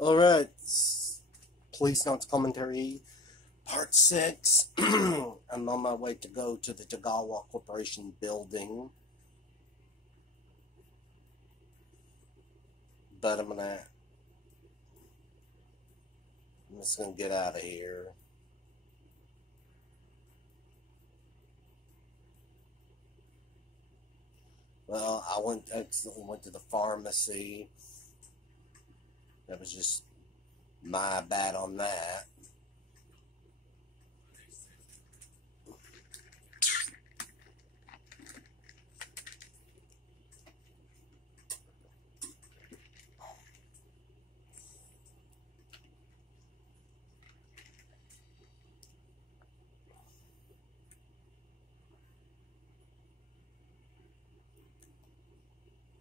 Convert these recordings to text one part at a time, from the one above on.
Alright, Policenauts Commentary, Part 6. I'm on my way to go to the Takaguawa Corporation building. But I'm just gonna get out of here. Well, I accidentally went to the pharmacy. That was just my bad on that.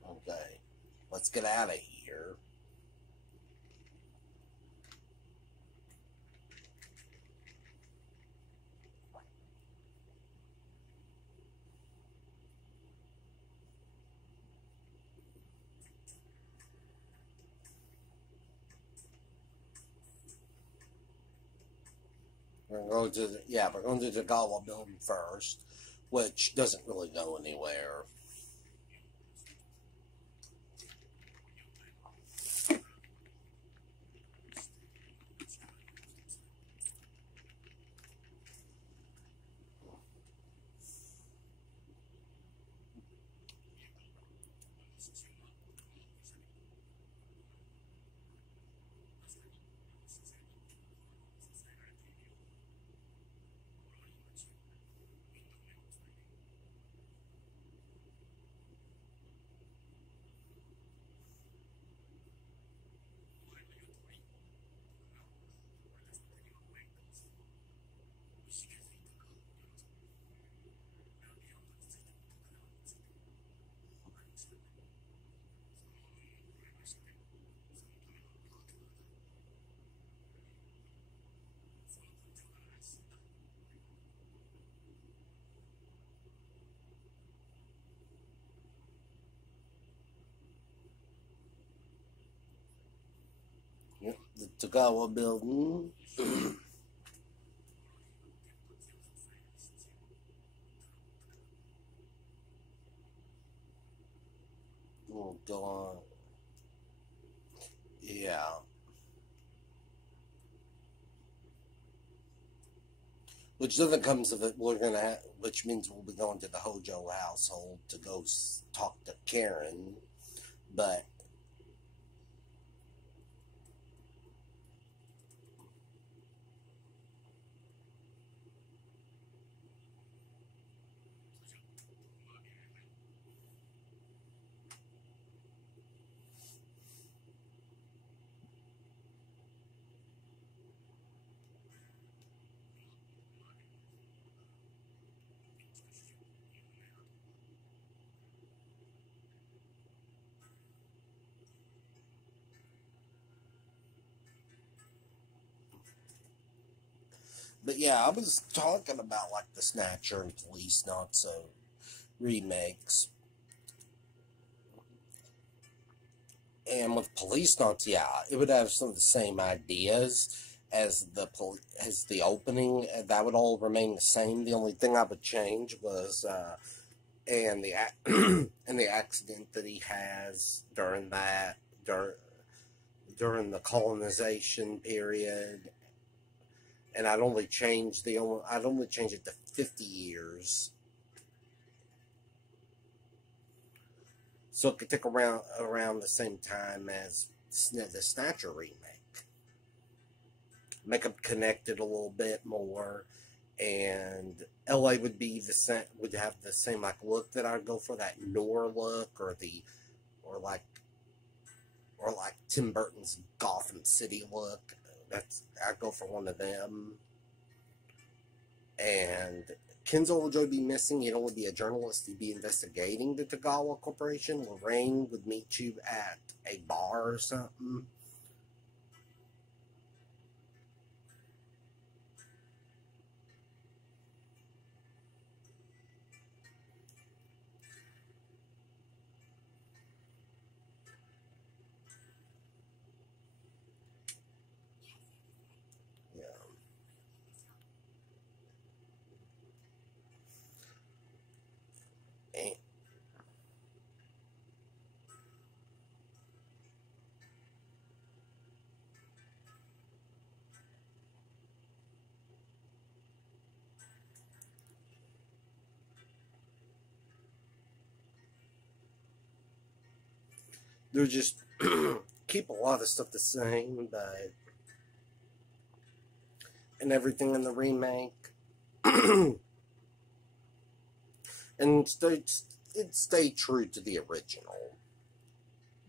Okay, let's get out of here. We're going to we're going to the Takaguawa building first, which doesn't really go anywhere. The Takaguawa building. We'll go on. Yeah. Which doesn't come to that which means we'll be going to the Hojo household to go talk to Karen, but yeah, I was talking about like the Snatcher and Policenauts remakes. And with Policenauts, yeah, it would have some of the same ideas as the opening. That would all remain the same. The only thing I would change was and the and the accident that he has during the colonization period. And I'd only change it to 50 years. So it could take around the same time as the Snatcher remake. Make them connected a little bit more, and LA would have the same like look that I'd go for, that noir look, or like Tim Burton's Gotham City look. I'd go for one of them. And Kenzo would be missing. He'd only be a journalist. He'd be investigating the Takaguawa Corporation. Lorraine would meet you at a bar or something. they're just keep a lot of stuff the same, but and everything in the remake, and it stayed true to the original,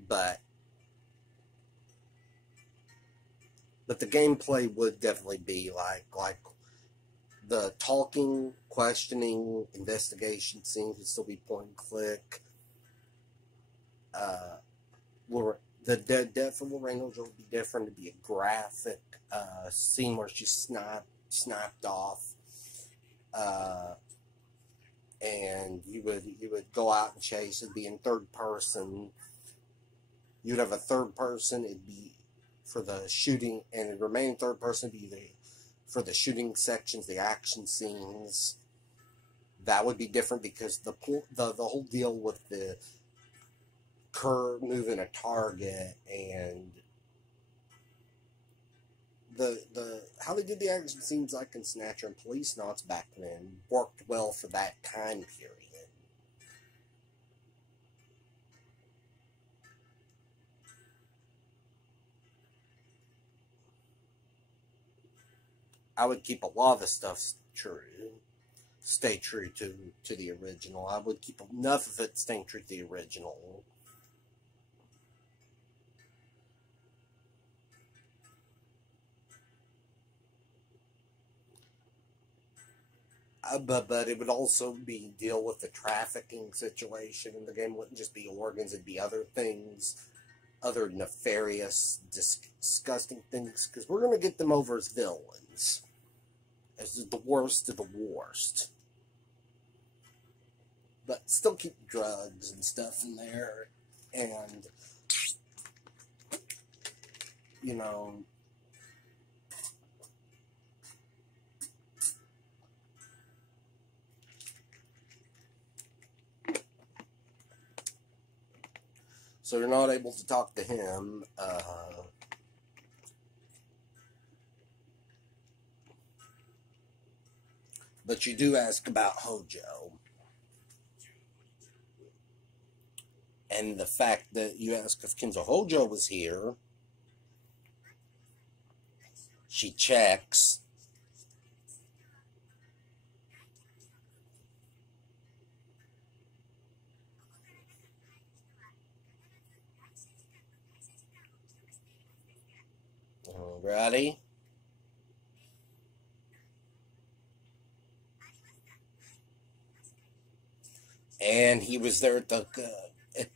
but the gameplay would definitely be like the talking, questioning, investigation scenes would still be point and click. The death of Lorraine would be different. It'd be a graphic scene where she's snapped off, and you would go out and chase. It'd be in third person. You'd have a third person. It'd be for the shooting, and the remaining third person would be for the shooting sections, the action scenes. That would be different because the whole deal with the curve moving a target and the how they did the action scenes like in Snatcher and Policenauts back then worked well for that time period. I would keep a lot of the stuff true, stay true to the original. I would keep enough of it staying true to the original. But it would also be deal with the trafficking situation in the game. It wouldn't just be organs, it'd be other things, other nefarious, disgusting things, because we're going to get them over as villains, as the worst of the worst. But still keep drugs and stuff in there, and, you know, so you're not able to talk to him. But you do ask about Hojo. And the fact that you ask if Kenzo Hojo was here, she checks. Alrighty. And he was there at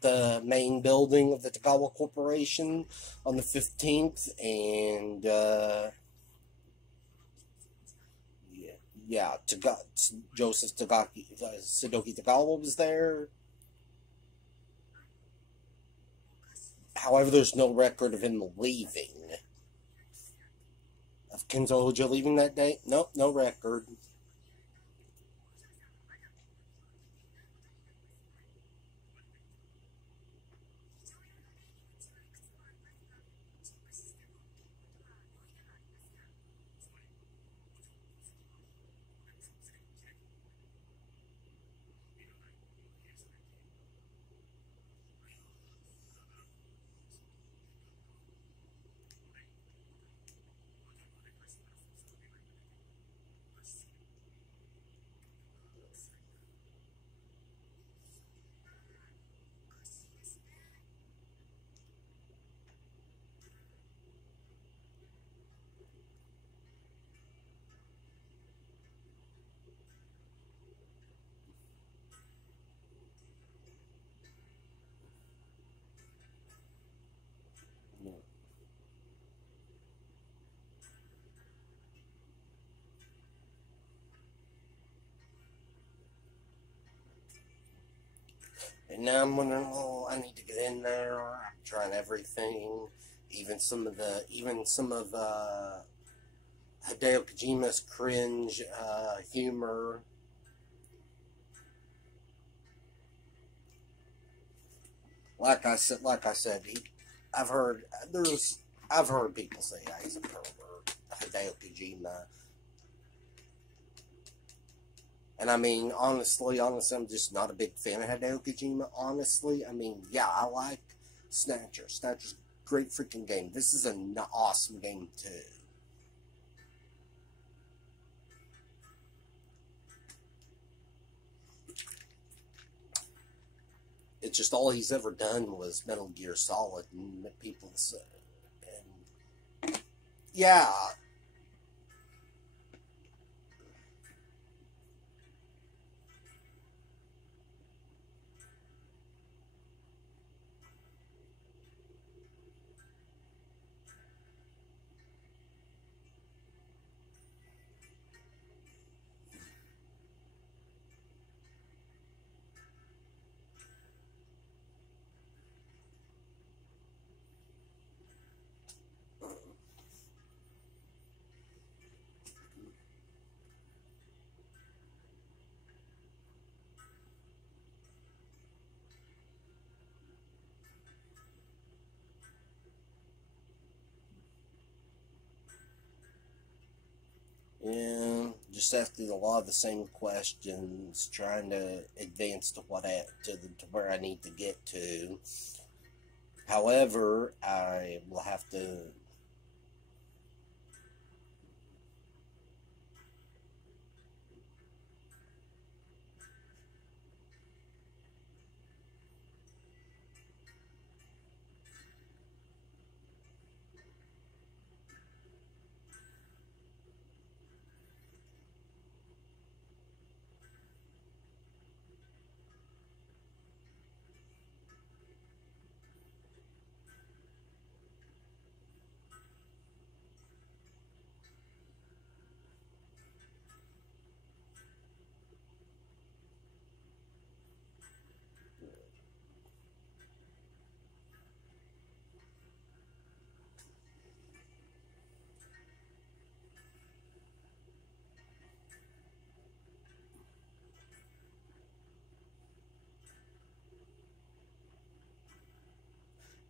the main building of the Takaguawa Corporation on the 15th, and Joseph Sadoki Tagawa was there. However, there's no record of him leaving. Of Kenzo Hojo leaving that day? Nope, no record. And now I'm wondering, oh, I need to get in there. I'm trying everything, even some of Hideo Kojima's cringe humor. Like I said, I've heard people say he's a pervert, Hideo Kojima. And I mean, honestly, I'm just not a big fan of Hideo Kojima, honestly. I mean, yeah, I like Snatcher. Snatcher's a great freaking game. This is an awesome game, too. It's just all he's ever done was Metal Gear Solid, and people say, and yeah. Yeah, just asking a lot of the same questions, trying to advance to to where I need to get to. However, I will have to.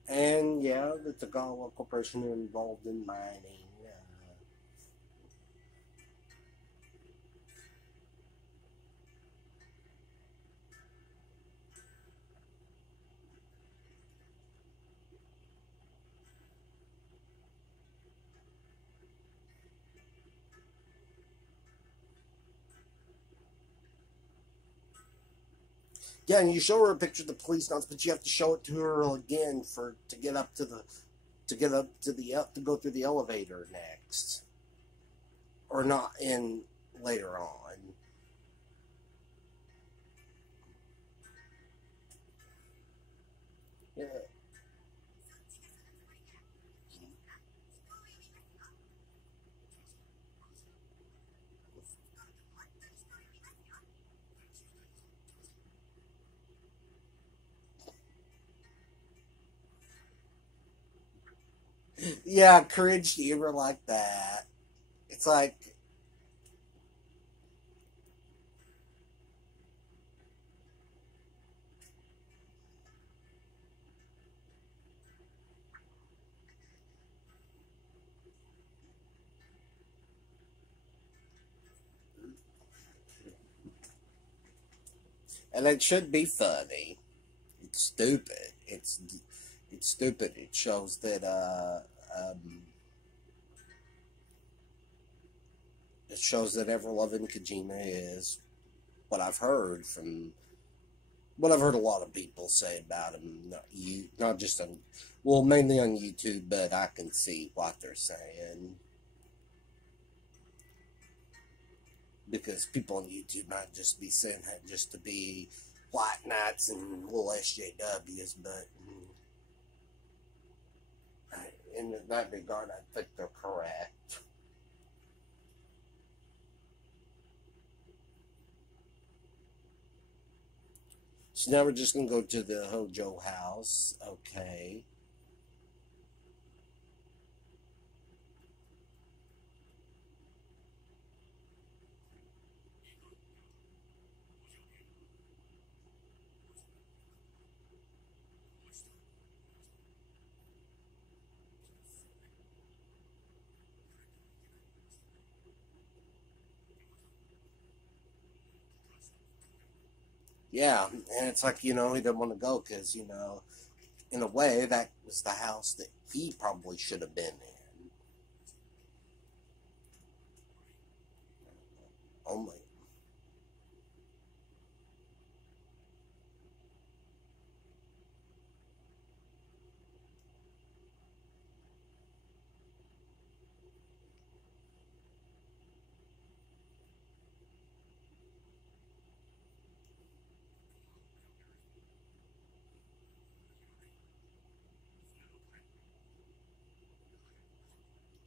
And yeah, the Tagawa Corporation involved in mining. Yeah, and you show her a picture of the Policenauts, but you have to show it to her again to get up to to go through the elevator next, or not in later on. Yeah. Yeah, cringe humor like that. It's like, and it should be funny. It's stupid. It's stupid. It shows that it shows that ever loving Kojima is what I've heard from what I've heard a lot of people say about him. Not just on, well, mainly on YouTube, but I can see what they're saying because people on YouTube might just be saying that just to be white knights and little SJWs, but in that regard, I think they're correct. So now we're just going to go to the Hojo house. Okay. Yeah, and it's like, he doesn't want to go because, in a way, that was the house that he probably should have been in. Only.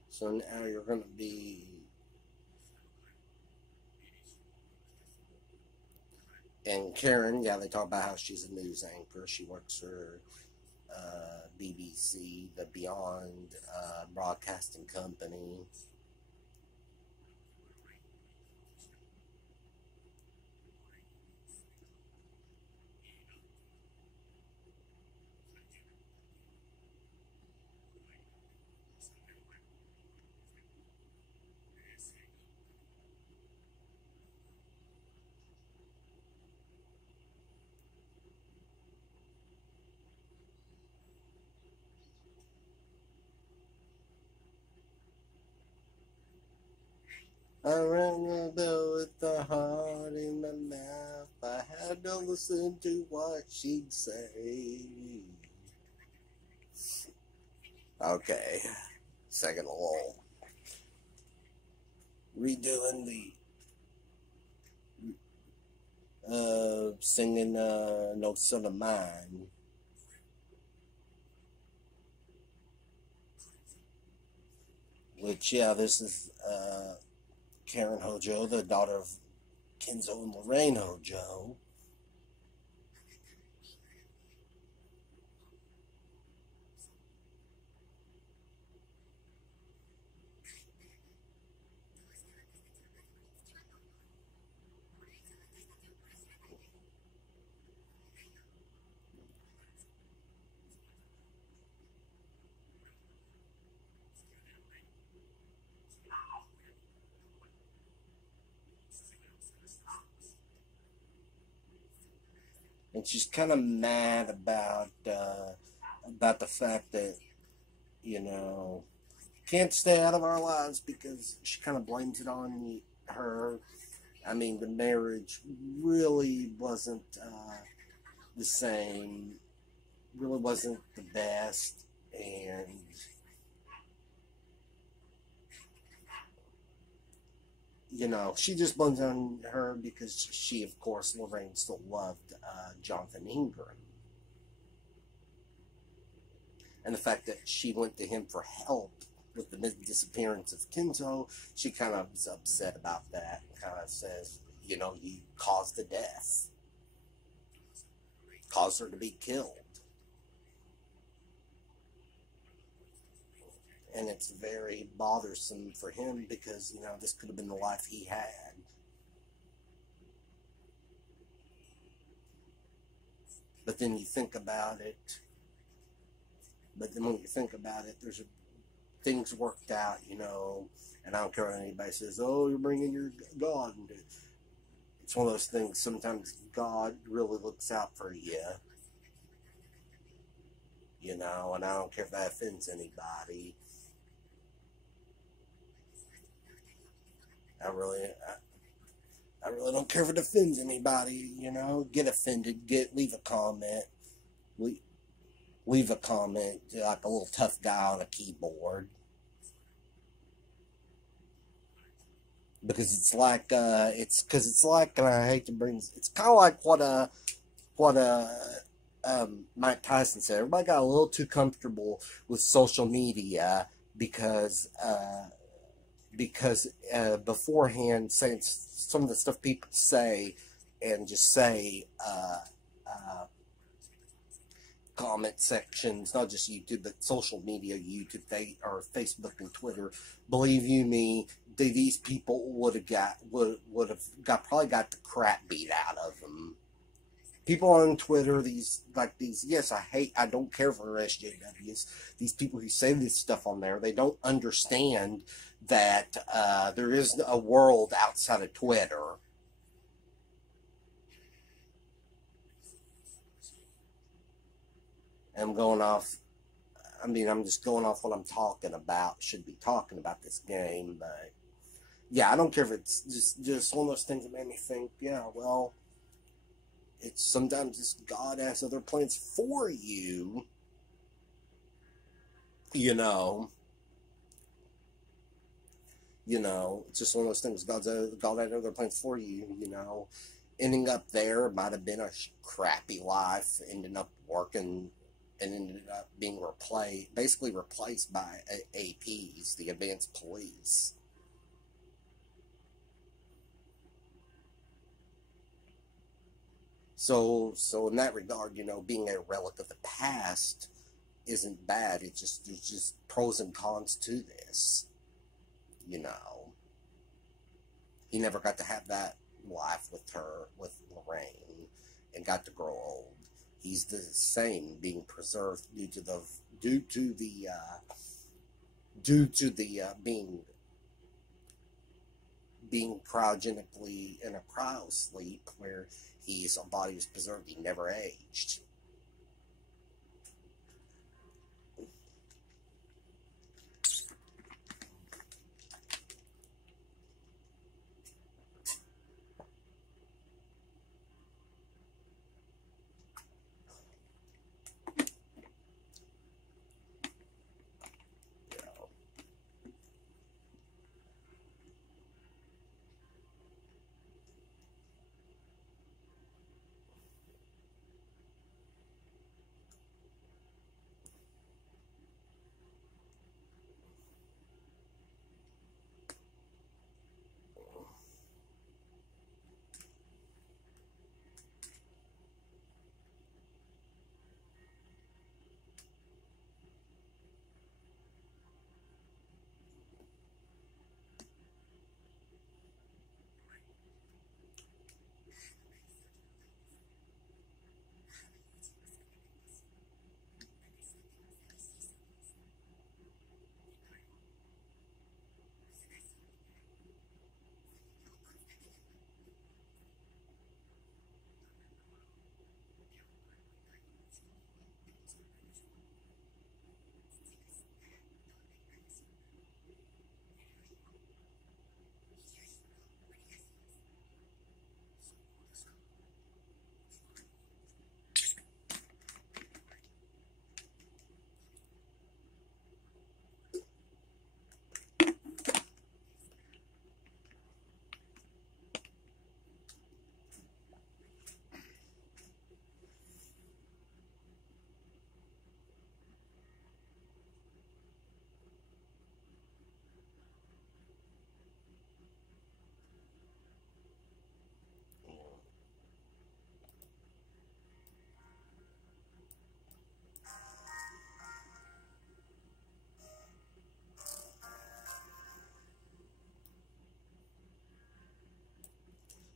So now you're going to be... And Karen, yeah, they talk about how she's a news anchor. She works for BBC, the Beyond Broadcasting Company. I rang the bell with the heart in my mouth. I had to listen to what she'd say. Okay, second lull. Redoing the singing No Son of Mine. Which, yeah, this is Karen Hoji, the daughter of Kenzo and Lorraine Hoji. And she's kind of mad about the fact that, you know, can't stay out of our lives, because she kind of blames it on her. I mean, the marriage really wasn't the same, really wasn't the best, and you know, she just blames on her because she, of course, Lorraine still loved Jonathan Ingram. And the fact that she went to him for help with the disappearance of Kenzo, she kind of was upset about that. Kind of says, you know, you caused the death. Caused her to be killed. And it's very bothersome for him because, you know, this could have been the life he had. But then you think about it. But then when you think about it, there's things worked out, you know. And I don't care what anybody says, oh, you're bringing your God into it. It's one of those things, sometimes God really looks out for you. You know, and I don't care if that offends anybody. I really don't care if it offends anybody, you know. Get offended, leave a comment. Leave a comment like a little tough guy on a keyboard. Because it's like, and I hate to bring, it's kind of like what Mike Tyson said. Everybody got a little too comfortable with social media because beforehand, saying some of the stuff people say and just say comment sections, not just YouTube, but social media, YouTube, or Facebook and Twitter. Believe you me, these people would have probably got the crap beat out of them. People on Twitter, yes, I don't care for SJWs. These people who say this stuff on there, they don't understand that there is a world outside of Twitter. I'm going off. I mean, I'm just going off what I'm talking about. Should be talking about this game, but yeah, I don't care if it's just one of those things that made me think. Yeah, well, it's sometimes this God has other plans for you. You know, it's just one of those things. God had other plans for you. Ending up there might have been a crappy life. Ended up working and ended up being basically replaced by APs, the advanced police. So in that regard, being a relic of the past isn't bad. There's just pros and cons to this. He never got to have that life with Lorraine, and got to grow old. He's the same, being preserved due to the being cryogenically in a cryo sleep where his body was preserved. He never aged.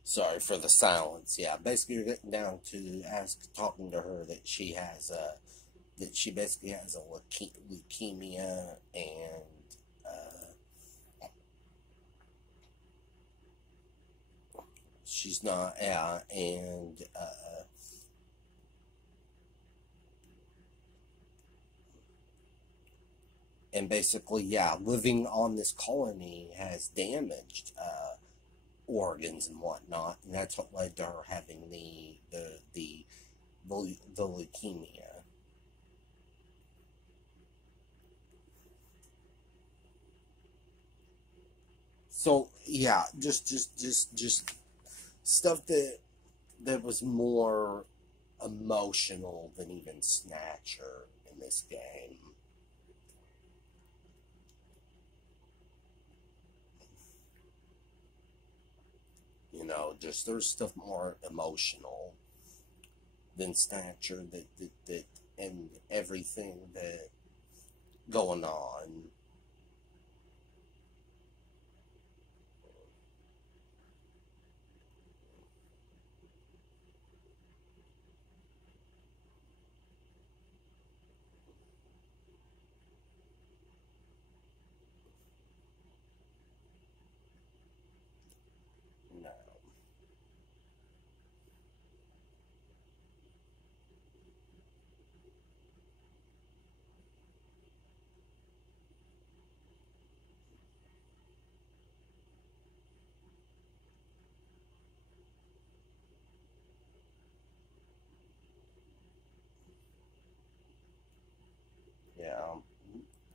Sorry for the silence. Yeah, basically you're getting down to talking to her that she basically has a leukemia, and she's not, yeah, and basically, yeah, living on this colony has damaged organs and whatnot, and that's what led to her having the leukemia. So yeah, just stuff that was more emotional than even Snatcher in this game. Just there's stuff more emotional than Snatcher, that and everything that going on. No.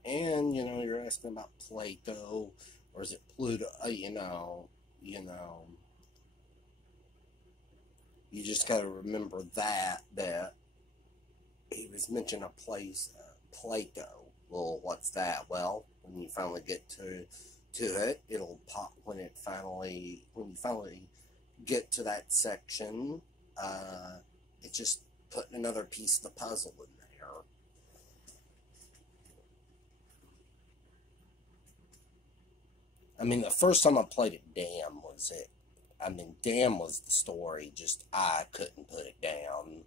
And, you're asking about Plato, or is it Pluto? You just got to remember that he was mentioning a place, Plato. Well, what's that? Well, when you finally get to it, it'll pop when you finally get to that section. It's just putting another piece of the puzzle in there. I mean, the first time I played it, Damn was it. I mean, Damn was the story, just I couldn't put it down.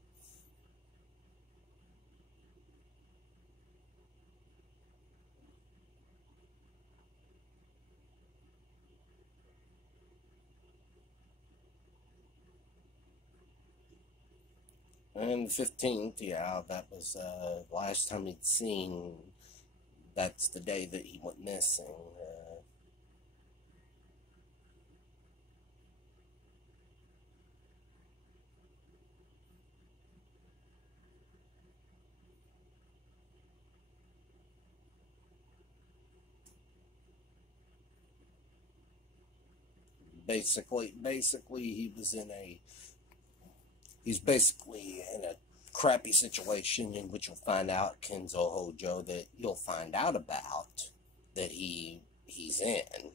And the 15th, yeah, that was last time he'd seen. That's the day that he went missing. Basically, he's basically in a crappy situation in which you'll find out Kenzo Hojo that you'll find out about that he's in.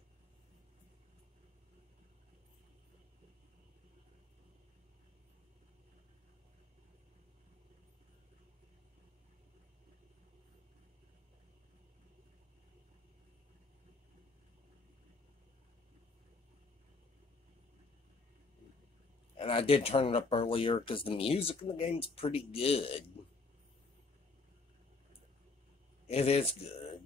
And I did turn it up earlier because the music in the game's pretty good. It is good.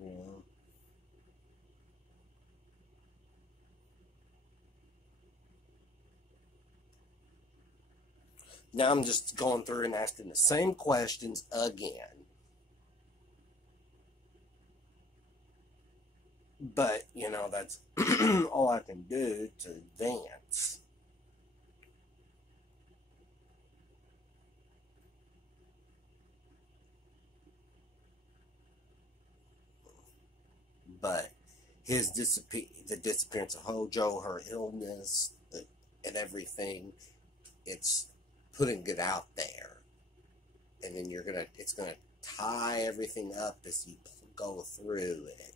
Yeah. Now I'm just going through and asking the same questions again. But, that's all I can do to advance. But the disappearance of Hojo, her illness, and everything, it's putting it out there. And then it's gonna tie everything up as you go through it.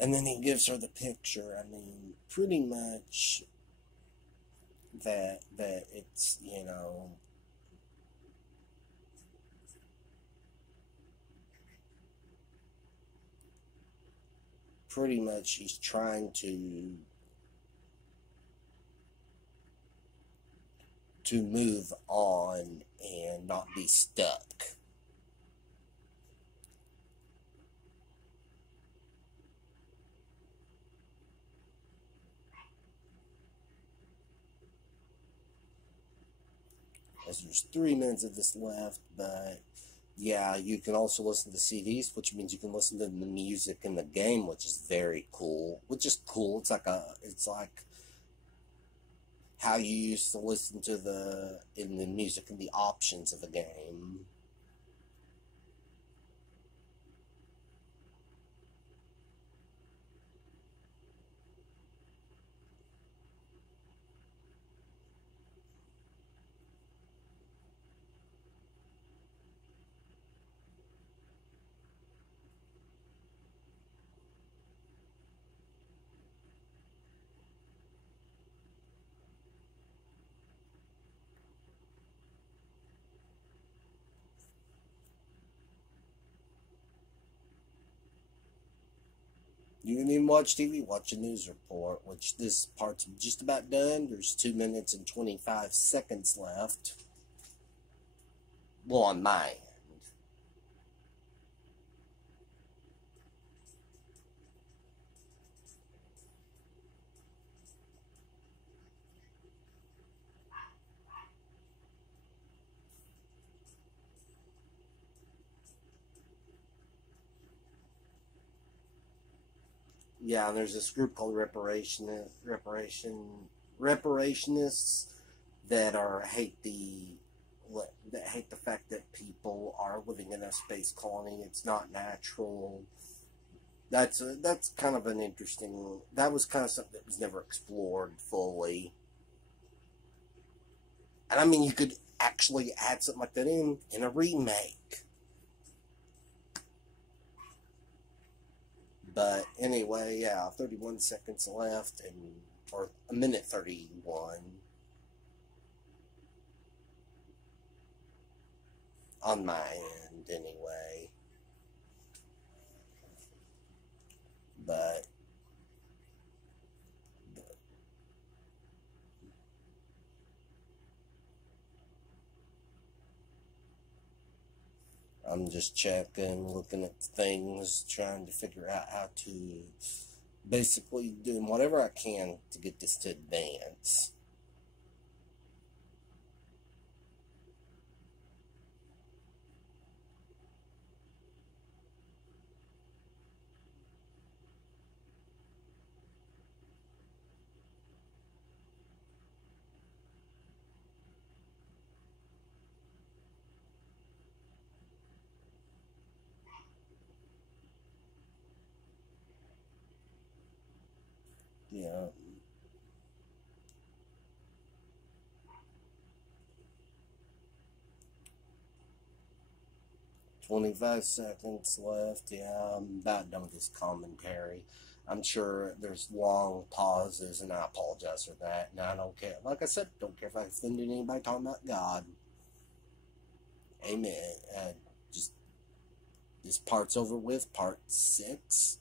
And then he gives her the picture. I mean, pretty much that it's, pretty much he's trying to move on and not be stuck. As there's 3 minutes of this left, but yeah, you can also listen to CDs, which means you can listen to the music in the game, which is very cool. Which is cool. It's like how you used to listen to the music and the options of a game. You can even watch TV, watch a news report, which this part's just about done. There's 2 minutes and 25 seconds left. Well, on my end. Yeah, there's this group called reparationists that hate the fact that people are living in a space colony. It's not natural. That's kind of an interesting. That was kind of something that was never explored fully. And I mean, you could actually add something like that in a remake. But anyway, yeah, 31 seconds left, or a minute 31 on my end, anyway. But I'm just checking, looking at things, trying to figure out how to basically doing whatever I can to get this to advance. Yeah. 25 seconds left. Yeah, I'm about done with this commentary. I'm sure there's long pauses, and I apologize for that. And I don't care. Like I said, don't care if I offended anybody talking about God. Amen. Just this part's over with. Part 6.